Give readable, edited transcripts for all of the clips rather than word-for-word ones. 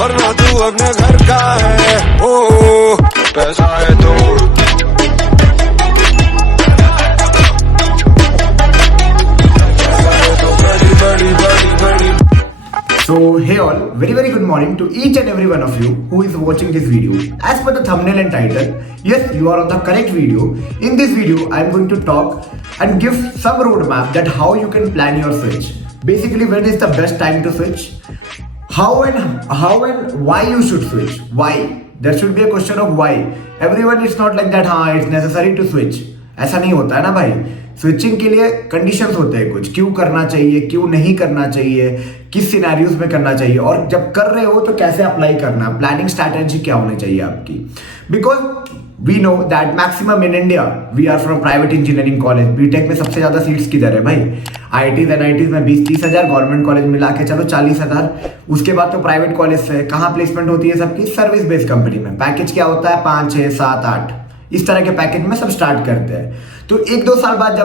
वरना तू अपने घर का है। ओ पैसा है तो बड़ी बड़ी बड़ी। So hey all, very good morning to each and every one of you who is watching this video. As per the thumbnail and title, yes, you are on the correct video. In this video, I am going to talk and give some roadmap that how you can plan your switch. Basically, when is the best time to switch? How and why you should switch? Why? There should be a question of why. Everyone is not like that. हाँ, it's necessary to switch. ऐसा नहीं होता है ना भाई। Switching के लिए conditions होते हैं कुछ, क्यों करना चाहिए, क्यों नहीं करना चाहिए, किस सिनेरियोज में करना चाहिए, और जब कर रहे हो तो कैसे अप्लाई करना, प्लानिंग स्ट्रैटेजी क्या होनी चाहिए आपकी। Because we know that maximum in India we are from private engineering college. B Tech में सबसे ज्यादा सीट्स किधर है भाई? आईआईटीज एनआईटीज में 20-30 हजार, गवर्नमेंट कॉलेज मिला के चलो 40 हजार। उसके बाद तो प्राइवेट कॉलेज से कहाँ प्लेसमेंट होती है सबकी? सर्विस बेस्ड कंपनी में। पैकेज क्या होता है? 5, 6, 7, 8 इस तरह के पैकेज में सब स्टार्ट करते हैं। तो 1-2 साल बाद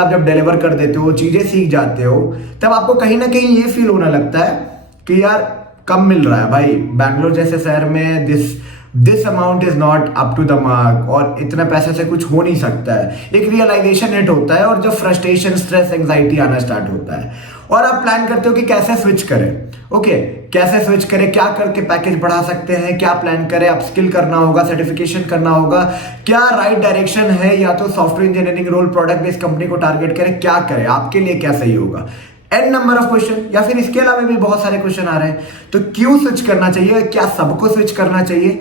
आप जब डिलीवर कर देते हो, चीजें सीख जाते हो, तब आपको कहीं ना कहीं ये फील होने लगता है कि यार कम मिल रहा है भाई, बैंगलोर जैसे शहर में this amount is not up to the mark, और इतने पैसे से कुछ हो नहीं सकता है। एक रियलाइजेशन हिट होता है और जब फ्रस्ट्रेशन, स्ट्रेस, एंजाइटी आना स्टार्ट होता है, और आप प्लान करते हो कि कैसे स्विच करें। ओके, कैसे स्विच करें, क्या करके पैकेज बढ़ा सकते हैं, क्या प्लान करें, अपस्किल करना होगा, सर्टिफिकेशन करना होगा, क्या राइट डायरेक्शन है, या तो software engineering role, product based company को टारगेट करें, क्या करें, आपके लिए क्या सही होगा। एन नंबर ऑफ क्वेश्चन, या फिर इसके अलावा भी बहुत सारे क्वेश्चन आ रहे हैं। तो क्यों स्विच करना चाहिए, क्या सबको स्विच करना चाहिए,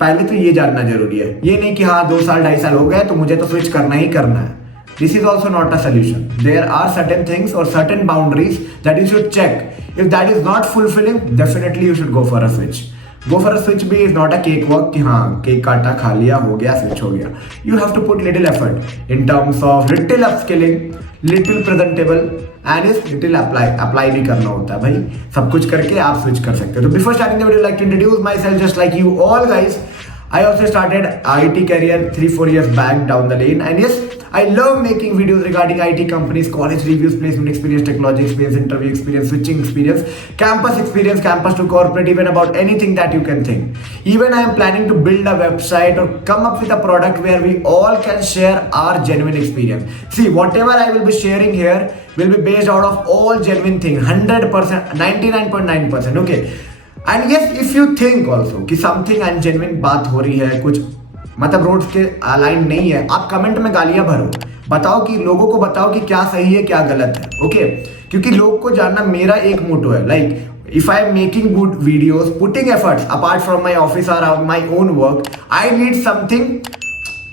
पहले तो ये जानना जरूरी है। ये नहीं कि हाँ 2 साल 2.5 साल हो गए तो मुझे तो स्विच करना ही करना है। This is also not a solution. There are certain things or certain boundaries that you should check. If that is not fulfilling, definitely you should go for a switch. Go for a switch भी is not a cakewalk कि हाँ cake काटा खा लिया हो गया switch हो गया. You have to put little effort in terms of little upskilling, little presentable and is little apply भी करना होता है भाई। सब कुछ करके आप switch कर सकते हो। तो before starting the video, I'd like to introduce myself just like you all guys. I also started IT career 3-4 years back down the lane, and yes, I love making videos regarding IT companies, college reviews, placement experience, technology experience, interview experience, switching experience, campus to corporate, even about anything that you can think. Even I am planning to build a website or come up with a product where we all can share our genuine experience. See, whatever I will be sharing here will be based out of all genuine things, 100%, 99.9%, okay? And yes, if you think also कि something अनजेन्युइन बात हो रही है, कुछ मतलब roads के align नहीं है, आप कमेंट में गालियां भरो, बताओ कि लोगों को बताओ कि क्या सही है क्या गलत है। ओके, क्योंकि लोग को जानना मेरा एक मोटो है। Like if I am making good videos, putting efforts apart from my office और my own work, I need something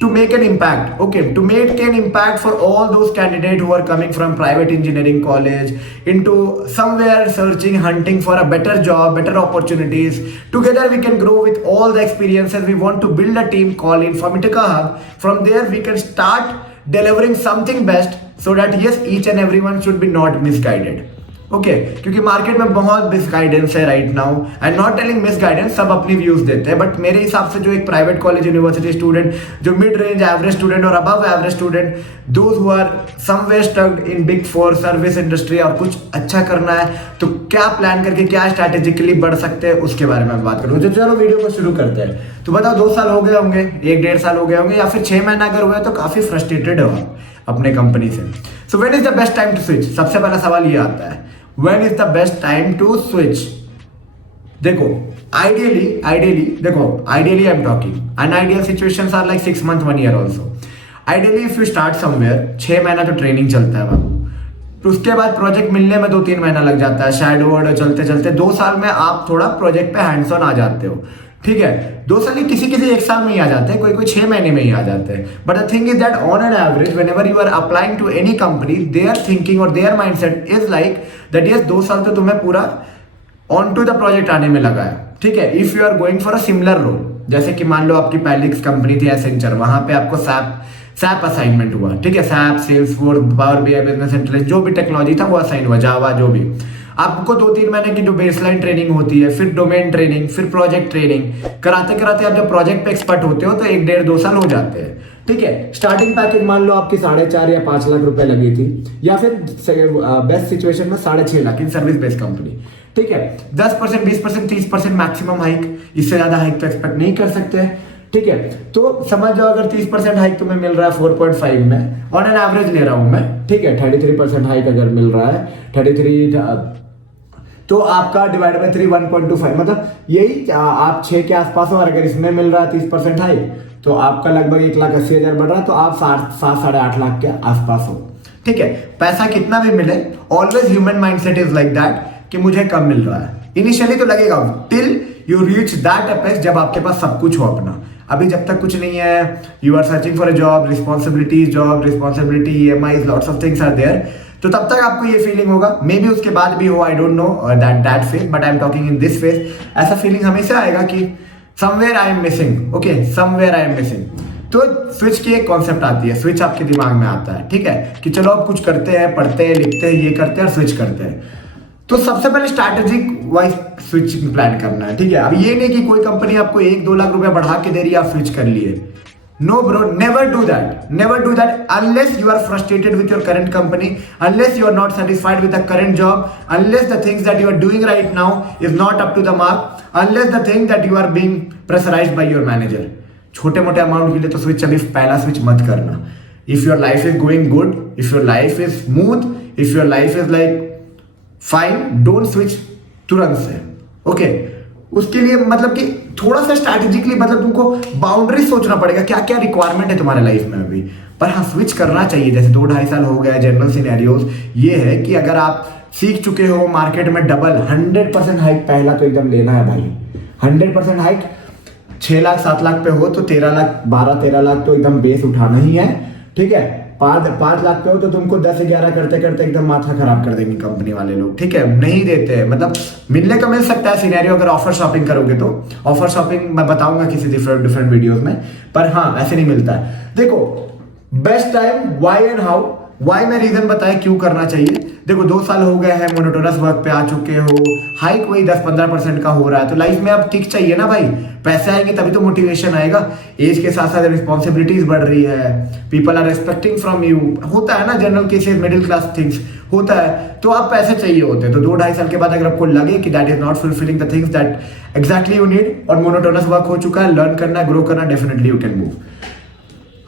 to make an impact. Okay, to make an impact for all those candidates who are coming from private engineering college into somewhere searching, hunting for a better job, better opportunities. Together we can grow with all the experiences. We want to build a team called Informatica Hub. From there we can start delivering something best, so that yes, each and everyone should be not misguided. Okay, क्योंकि market में बहुत misguidance है right now. And not telling misguidance, सब अपनी views देते हैं, but मेरे हिसाब से जो एक प्राइवेट कॉलेज यूनिवर्सिटी स्टूडेंट, जो मिड रेंज एवरेज स्टूडेंट और above average student, those who are somewhere stuck in big 4 service industry, और कुछ अच्छा करना है तो क्या प्लान करके क्या स्ट्रैटेजिकली बढ़ सकते हैं, उसके बारे में बात करूँ। तो चलो वीडियो को शुरू करते हैं। तो बताओ 2 साल हो गए होंगे, 1-1.5 साल हो गए होंगे, या फिर 6 महीना अगर हुआ तो काफी फ्रस्ट्रेटेड हो अपने कंपनी से। So when is the best time to switch? सबसे पहला सवाल ये आता है, when is the best time to switch? देखो ideally I'm talking, and ideal situations are like 6 months, 1 year also. Ideally if you start somewhere, 6 महीना तो training चलता है बाबू, तो उसके बाद प्रोजेक्ट मिलने में 2-3 महीना लग जाता है, शैडो वर्ड चलते चलते 2 साल में आप थोड़ा प्रोजेक्ट पे हैंड्स ऑन आ जाते हो। ठीक है, 2 साल ही, किसी 1 साल में ही आ जाते हैं, कोई 6 महीने में ही आ जाते हैं। But the thing is that on an average whenever you are applying to any company, their thinking और their mindset is like that yes 2 साल तो तुम्हें पूरा ऑन टू द प्रोजेक्ट आने में लगा है। ठीक है, if you are going for a similar role, जैसे कि मान लो आपकी पहली कंपनी थी एसेंचर, वहां पे आपको सैप असाइनमेंट हुआ। ठीक है, SAP, Salesforce, power BI, business intelligence, जो भी टेक्नोलॉजी था वो असाइन हुआ, जावा, जो भी। आपको 2-3 महीने की जो बेसलाइन ट्रेनिंग होती है, फिर डोमेन ट्रेनिंग, फिर प्रोजेक्ट ट्रेनिंग कराते कराते आप जब प्रोजेक्ट पे एक्सपर्ट होते हो तो 1-1.5-2 साल हो जाते हैं। ठीक है, स्टार्टिंग पैकेज मान लो आपकी 4.5 या 5 लाख रुपए लगी थी, या फिर बेस्ट सिचुएशन में 6.5 lakh in service based company. ठीक है, 10%, 20%, 30% मैक्सिमम हाइक, इससे ज्यादा हाइक तो एक्सपेक्ट नहीं कर सकते हैं। ठीक है, तो समझ जाओ अगर 30% हाइक तुम्हें मिल रहा है 4.5 में, ऑन एन एवरेज ले रहा हूं मैं, ठीक है, 33% हाइक अगर मिल रहा है 33, तो आपका डिवाइड बाय 3 1.25, मतलब यही आप 6 के आसपास हो, और अगर इसमें मिल रहा है 30% हाइक तो आपका लगभग 1,80,000 बढ़ रहा है, तो आप 7-8 लाख के आसपास हो। ठीक है, पैसा कितना भी मिले, always human mindset is like that कि मुझे कम मिल रहा है। इनिशियली तो लगेगा till you reach that apex, जब आपके पास सब कुछ हो अपना। अभी जब तक कुछ नहीं है, you are searching for a job responsibility EMIs, lots of things are there, तो तब तक आपको ये फीलिंग होगा। मे बी उसके बाद भी हो, I don't know that phase, but I am talking in this phase. ऐसा फीलिंग हमेशा आएगा कि somewhere I am missing, okay, somewhere I am missing. तो स्विच की एक कॉन्सेप्ट आती है, स्विच आपके दिमाग में आता है, ठीक है, कि चलो अब कुछ करते हैं, पढ़ते हैं, लिखते हैं, ये करते हैं और स्विच करते हैं। तो सबसे पहले स्ट्रैटेजिक वाइज स्विच प्लान करना है। ठीक है, अब ये नहीं कि कोई कंपनी आपको 1-2 लाख रुपए बढ़ा के दे रही है, आप स्विच कर लिए। No bro, never do that unless you are frustrated with your current company, unless you are not satisfied with the current job, unless the things that you are doing right now is not up to the mark, unless the thing that you are being pressurized by your manager. छोटे मोटे amount के लिए तो switch, अभी पहला switch मत करना। If your life is going good, if your life is smooth, if your life is like fine, don't switch तुरंत से, okay? उसके लिए मतलब कि थोड़ा सा स्ट्रैटेजिकली, मतलब तुमको बाउंड्री सोचना पड़ेगा, क्या क्या रिक्वायरमेंट है तुम्हारे लाइफ में अभी। पर हाँ, स्विच करना चाहिए। जैसे 2-2.5 साल हो गया, जनरल सिनेरियोज ये है कि अगर आप सीख चुके हो मार्केट में डबल 100% हाइक, पहला तो एकदम लेना है भाई। 100% हाइक 6 लाख 7 लाख पे हो तो 13 लाख 12-13 लाख तो एकदम बेस उठाना ही है। ठीक है, 5 लाख पे हो तो तुमको 10-11 करते करते एकदम माथा खराब कर देंगे कंपनी वाले लोग। ठीक है, नहीं देते हैं, मतलब मिलने का मिल सकता है सिनेरियो अगर ऑफर शॉपिंग करोगे तो। ऑफर शॉपिंग मैं बताऊंगा किसी डिफरेंट वीडियोस में, पर हाँ ऐसे नहीं मिलता है। देखो, best time, why and how, why में रीजन बताया क्यों करना चाहिए। देखो 2 साल हो गए हैं, मोनोटोनस वर्क पे आ चुके हो, हाइक वही 10-15% का हो रहा है, तो लाइफ में अब किक चाहिए ना भाई। पैसे आएंगे तभी तो मोटिवेशन आएगा। एज के साथ साथ रिस्पॉन्सिबिलिटीज बढ़ रही है, people are expecting from you, होता है ना, general cases, middle class things होता है, तो आप पैसे चाहिए होते हैं। तो 2-2.5 साल के बाद अगर आपको लगे कि that is not fulfilling the things that exactly you need, और मोनोटोनस वर्क हो चुका है, लर्न करना, ग्रो करना, definitely you can move.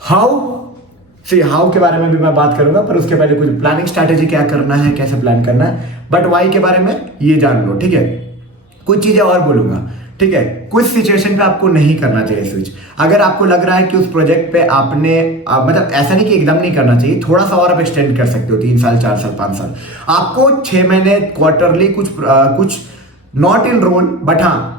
How के बारे में भी मैं बात करूंगा, पर उसके पहले कुछ प्लानिंग स्ट्रैटेजी, क्या करना है, कैसे प्लान करना है। बट वाई के बारे में ये जान लो, ठीक है। कुछ चीजें और बोलूंगा, ठीक है। कुछ सिचुएशन पे आपको नहीं करना चाहिए स्विच। अगर आपको लग रहा है कि उस प्रोजेक्ट पे आपने मतलब ऐसा नहीं कि एकदम नहीं करना चाहिए, थोड़ा सा और आप एक्सटेंड कर सकते हो, 3 साल 4 साल 5 साल। आपको 6 महीने क्वार्टरली कुछ नॉट इन रोल बट हाँ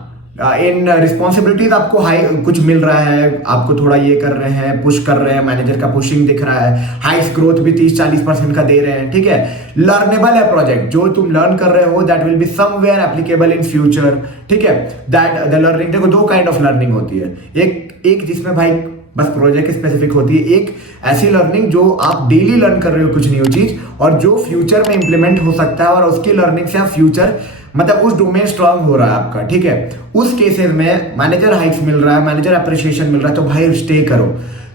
इन रिस्पॉन्सिबिलिटीज आपको हाई कुछ मिल रहा है, आपको थोड़ा ये कर रहे हैं, पुश कर रहे हैं, मैनेजर का पुशिंग दिख रहा है, हाइस्ट ग्रोथ भी 30-40% का दे रहे हैं, ठीक है। लर्नेबल है प्रोजेक्ट, जो तुम लर्न कर रहे हो that will be somewhere applicable in future, ठीक है। दैट द लर्निंग, देखो 2 काइंड ऑफ लर्निंग होती है। एक जिसमें भाई बस प्रोजेक्ट स्पेसिफिक होती है, एक ऐसी लर्निंग जो आप डेली लर्न कर रहे हो कुछ न्यू चीज, और जो फ्यूचर में इंप्लीमेंट हो सकता है, और उसकी लर्निंग से आप फ्यूचर मतलब उस डोमेन स्ट्रांग हो रहा है आपका, ठीक है। उस केसेस में मैनेजर हाइक्स मिल रहा है, मैनेजर अप्रिशिएशन मिल रहा है, तो भाई स्टे करो,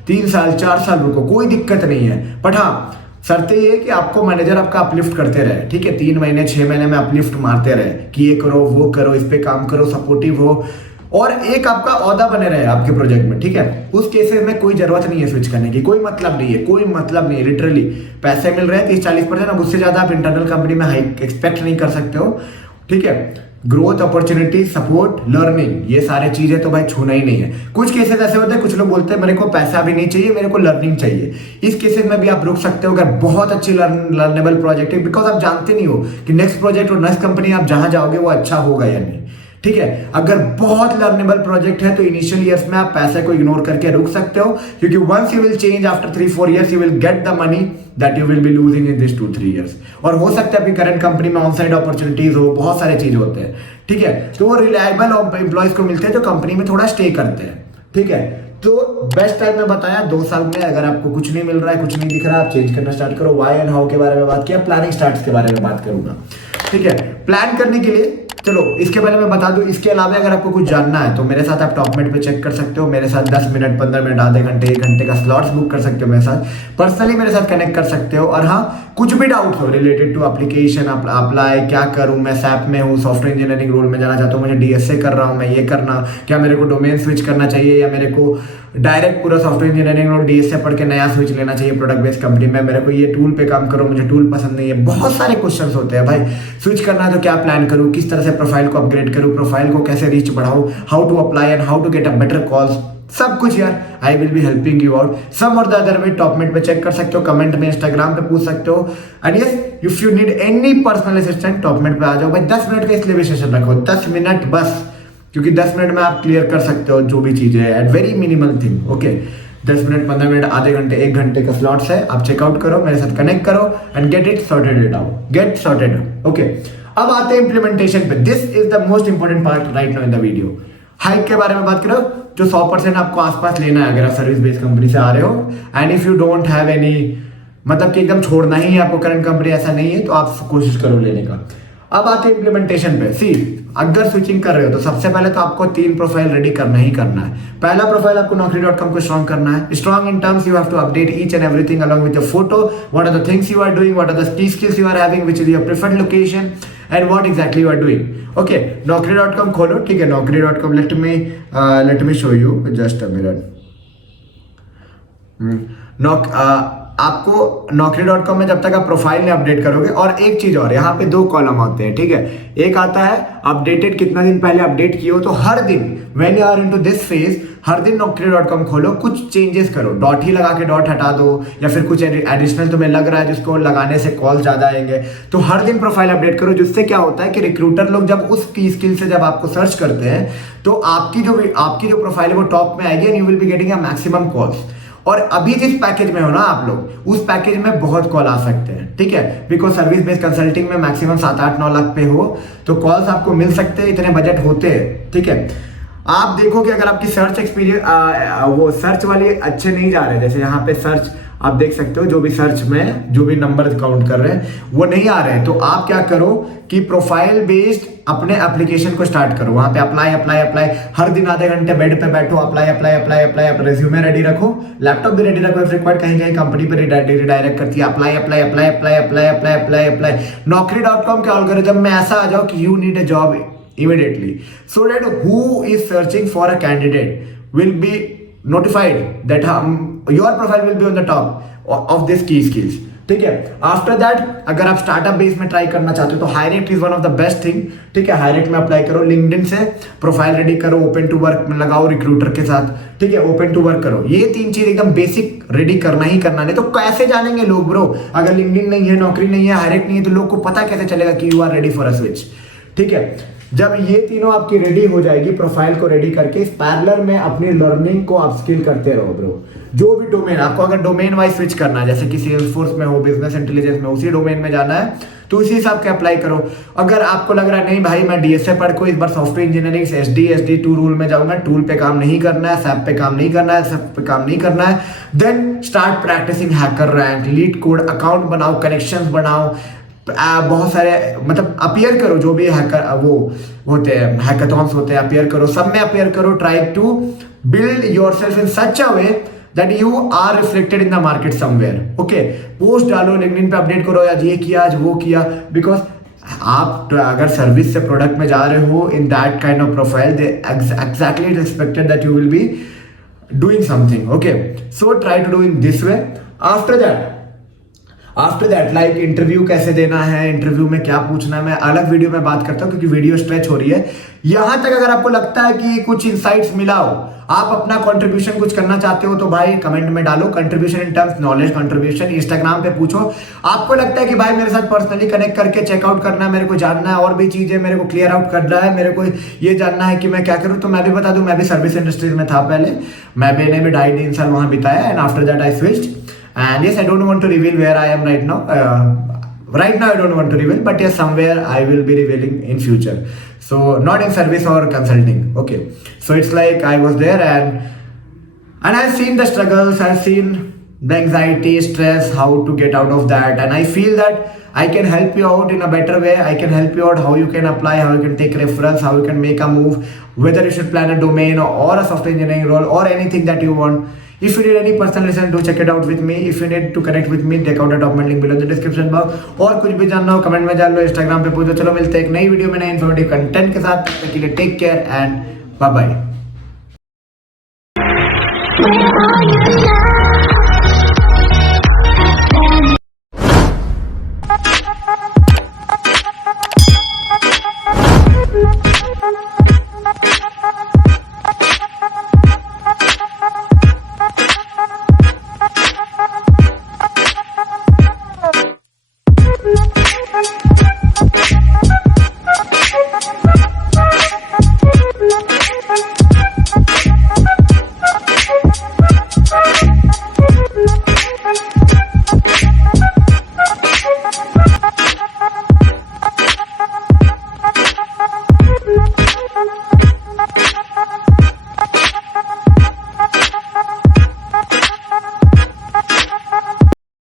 3 साल 4 साल रुको, कोई दिक्कत नहीं है। बट हाँ, शर्त ये है कि आपको मैनेजर आपका अपलिफ्ट करते रहे, ठीक है। 3 महीने 6 महीने में अपलिफ्ट मारते रहे कि ये करो वो करो, इस पे काम करो, सपोर्टिव हो, और एक आपका औहदा बने रहे आपके प्रोजेक्ट में, ठीक है। उस केसेस में कोई जरूरत नहीं है स्विच करने की, कोई मतलब नहीं है, कोई मतलब नहीं है। लिटरली पैसे मिल रहे हैं 30-40%, अब उससे ज्यादा आप इंटरनल कंपनी में हाइक एक्सपेक्ट नहीं कर सकते हो, ठीक है। ग्रोथ, अपॉर्चुनिटी, सपोर्ट, लर्निंग, ये सारे चीजें तो भाई छूना ही नहीं है। कुछ केसेस ऐसे होते हैं, कुछ लोग बोलते हैं मेरे को पैसा भी नहीं चाहिए, मेरे को लर्निंग चाहिए। इस केसेस में भी आप रुक सकते हो अगर बहुत अच्छी लर्नेबल प्रोजेक्ट है, बिकॉज आप जानते नहीं हो कि नेक्स्ट प्रोजेक्ट और नेक्स्ट कंपनी आप जहां जाओगे वो अच्छा होगा या नहीं, ठीक है। अगर बहुत लर्नेबल प्रोजेक्ट है तो इनिशियल ईयर्स में आप पैसे को इग्नोर करके रुक सकते हो, क्योंकि once you will change after 3-4 years you will get the money that you will be losing in this 2-3 years। और हो सकता है आपकी करंट कंपनी में ऑन साइड अपॉर्चुनिटीज हो, बहुत सारे चीज होते हैं, ठीक है। तो वो रिलायबल एम्प्लॉयज को मिलते हैं जो कंपनी में थोड़ा स्टे करते हैं, ठीक है। तो बेस्ट टाइम में बताया 2 साल में, अगर आपको कुछ नहीं मिल रहा है, कुछ नहीं दिख रहा है, आप चेंज करना स्टार्ट करो। वाई एंड हाउ के बारे में बात किया, प्लानिंग स्टार्ट्स के बारे में बात करूंगा, ठीक है। प्लान करने के लिए चलो इसके पहले मैं बता दूं, इसके अलावा अगर आपको कुछ जानना है तो मेरे साथ आप टॉपमेट पे चेक कर सकते हो। मेरे साथ 10 मिनट, 15 मिनट, आधे घंटे, 1 घंटे का स्लॉट्स बुक कर सकते हो मेरे साथ, पर्सनली मेरे साथ कनेक्ट कर सकते हो। और हाँ, कुछ भी डाउट हो रिलेटेड टू एप्लीकेशन, अप्लाई क्या करूं, मैं सैप में हूँ, सॉफ्टवेयर इंजीनियरिंग रोल में जाना चाहता हूँ, मुझे डीएसए कर रहा हूँ, मैं ये करना, क्या मेरे को डोमेन स्विच करना चाहिए या मेरे को डायरेक्ट पूरा सॉफ्टवेयर इंजीनियरिंग रोल डीएसए पढ़ के नया स्विच लेना चाहिए प्रोडक्ट बेस्ड कंपनी में, मेरे को ये टूल पे काम करो, मुझे टूल पसंद नहीं है, बहुत सारे क्वेश्चंस होते हैं भाई। स्विच करना है तो क्या प्लान करूं, किस तरह से प्रोफाइल को अपग्रेड करूं, प्रोफाइल को कैसे रीच बढ़ाऊं, how to apply and how to get a better calls, सब कुछ यार I will be helping you out some और द अदर वे। टॉपमेट पे चेक कर सकते हो, कमेंट में, इंस्टाग्राम पे पूछ सकते हो। And yes, if you need any personal assistant Topmate पे आ जाओ भाई। 10 मिनट का इसलिए भी सेशन रखो, 10 मिनट बस, क्योंकि 10 मिनट में आप क्लियर कर सकते हो जो भी चीजें है at very minimal thing. Okay, 10 minute, 15 minute, आधे घंटे, 1 घंटे का स्लॉट्स है, आप चेकआउट करो, मेरे साथ कनेक्ट करो and get it sorted it out, get sorted. Okay, अब आते हैं इंप्लीमेंटेशन पे। This is the most important part right now in the video. Hike के बारे में बात करो, जो 100% आपको आसपास लेना है अगर आप सर्विस बेस्ड कंपनी से आ रहे हो, and if you don't have any, मतलब कि एकदम छोड़ना ही है आपको करंट कंपनी, ऐसा नहीं है, तो आप कोशिश करो लेने का। अब आते हैं इंप्लीमेंटेशन पे। सी, अगर स्विचिंग कर रहे हो तो सबसे पहले तो आपको 3 प्रोफाइल रेडी करना ही करना है। पहला प्रोफाइल आपको naukri.com को स्ट्रॉन्ग करना है। Strong in terms, you have to update each and everything along with your photo, what are the things you are doing, what are the key skills you are having, which is your preferred location and what exactly you are doing. Okay, naukri.com खोलो, ठीक है, naukri.com, let me show you just a minute. आपको naukri.com में जब तक आप profile नहीं update करोगे, और एक चीज और, यहाँ पे 2 कॉलम होते हैं, ठीक है। एक आता है अपडेटेड, कितना दिन पहले अपडेट किए हो, तो हर दिन when you are into this phase, हर दिन naukri.com खोलो, कुछ चेंजेस करो, डॉट ही लगा के डॉट हटा दो, या फिर कुछ एडिशनल तुम्हें लग रहा है जिसको लगाने से कॉल ज्यादा आएंगे, तो हर दिन प्रोफाइल अपडेट करो। जिससे क्या होता है कि रिक्रूटर लोग जब उस की स्किल से जब आपको सर्च करते हैं, तो आपकी जो प्रोफाइल है वो टॉप में आएगी and you will be getting a maximum calls. और अभी जिस पैकेज में हो ना आप लोग, उस पैकेज में बहुत कॉल आ सकते हैं, ठीक है, बिकॉज सर्विस बेस्ड कंसल्टिंग में मैक्सिमम 7-8-9 लाख पे हो तो कॉल्स आपको मिल सकते हैं, इतने बजट होते हैं, ठीक है। आप देखो कि अगर आपकी सर्च एक्सपीरियंस, वो सर्च वाले अच्छे नहीं जा रहे, जैसे यहाँ पे सर्च आप देख सकते हो, जो भी सर्च में जो भी नंबर काउंट कर रहे हैं वो नहीं आ रहे हैं, तो आप क्या करो कि प्रोफाइल बेस्ड अपने एप्लीकेशन को स्टार्ट करो। वहां पे अप्लाई अप्लाई अप्लाई, हर दिन आधे घंटे बेड पे बैठो, apply apply apply apply, resume ready रखो, लैपटॉप भी रेडी रखो, रिक्वायर्ड कहीं कहीं कंपनी पे रिडायरेक्ट करती है, apply apply apply apply apply apply apply apply. naukri.com के एल्गोरिथम में ऐसा आ जाओ कि you need a job immediately, so that who is searching for a candidate will be notified that your profile will be on the top of this key skills, ठीक है। After that, अगर आप startup base में try करना चाहते हो तो Hirect is one of the best thing, ठीक है। हायरेक्ट में अप्लाई करो, लिंक्डइन से प्रोफाइल रेडी करो, ओपन टू वर्क में लगाओ रिक्रूटर के साथ, ठीक है, ओपन टू वर्क करो। ये 3 चीज एकदम बेसिक रेडी करना ही करना, नहीं तो कैसे जानेंगे लोग ब्रो, अगर लिंक्डइन नहीं है, नौकरी नहीं है, हायरेक्ट नहीं है, तो लोग को पता कैसे चलेगा कि you are ready for a switch, ठीक है। जब ये तीनों आपकी रेडी हो जाएगी, प्रोफाइल को रेडी करके इस पैरेलल में अपनी लर्निंग को अपस्किल करते रहो ब्रो। जो भी डोमेन आपको, अगर डोमेन वाइज स्विच करना है, जैसे कि सेल्सफोर्स में हो, बिजनेस इंटेलिजेंस में, उसी डोमेन में जाना है, तो उसी हिसाब के अप्लाई करो। अगर आपको लग रहा है नहीं भाई मैं डीएसए पढ़ को इस बार सॉफ्टवेयर इंजीनियरिंग से एसडी टू रूल में जाऊंगा, टूल पे काम नहीं करना है, सैप पे काम नहीं करना है, सब पे काम नहीं करना है, then start practicing HackerRank, LeetCode, account बनाओ, कनेक्शंस बनाओ, बहुत सारे, मतलब अपियर करो, जो भी हैकर वो होते हैं, हैकाथॉन्स होते हैं, अपियर करो, सब में अपियर करो। Try to build yourself in such a way that you are reflected in the market somewhere. Okay, post डालो, लिंक्डइन पे अपडेट करो, आज ये किया, आज वो किया, बिकॉज आप अगर सर्विस से प्रोडक्ट में जा रहे हो in that kind of profile, they exactly it expected that you will be doing something. Okay, so try to do in this way. After that like interview कैसे देना है, इंटरव्यू में क्या पूछना है, मैं अलग वीडियो में बात करता हूँ क्योंकि वीडियो स्ट्रेच हो रही है। यहां तक अगर आपको लगता है कि कुछ इंसाइट्स मिला हो, आप अपना कंट्रीब्यूशन कुछ करना चाहते हो, तो भाई कमेंट में डालो contribution in terms knowledge contribution. Instagram पे पूछो, आपको लगता है कि भाई मेरे साथ पर्सनली कनेक्ट करके चेकआउट करना है, मेरे को जानना है और भी चीजें मेरे को क्लियर आउट करना है, मेरे को ये जानना है कि मैं क्या करूं, तो मैं भी बता दूं, मैं भी सर्विस इंडस्ट्रीज में था पहले, मैंने भी 2.5-3 साल वहां बिताया, and after that I switched. And yes, I don't want to reveal where I am right now. Right now I don't want to reveal, but yes, somewhere I will be revealing in future. So not in service or consulting. Okay. So it's like I was there and I've seen the struggles, I've seen the anxiety, stress, how to get out of that. And I feel that I can help you out in a better way. I can help you out how you can apply, how you can take reference, how you can make a move, whether you should plan a domain or a software engineering role or anything that you want. If you need any personal lesson, do check it out with me. If you need to connect with me, check out the document link below the description box. और कुछ भी जानना हो comment में जान लो, Instagram पे पूछो. चलो मिलते हैं एक नई वीडियो में नए इन्फॉर्मेटिव कंटेंट के साथ. तब तक के लिए take care and bye bye. Where are you now?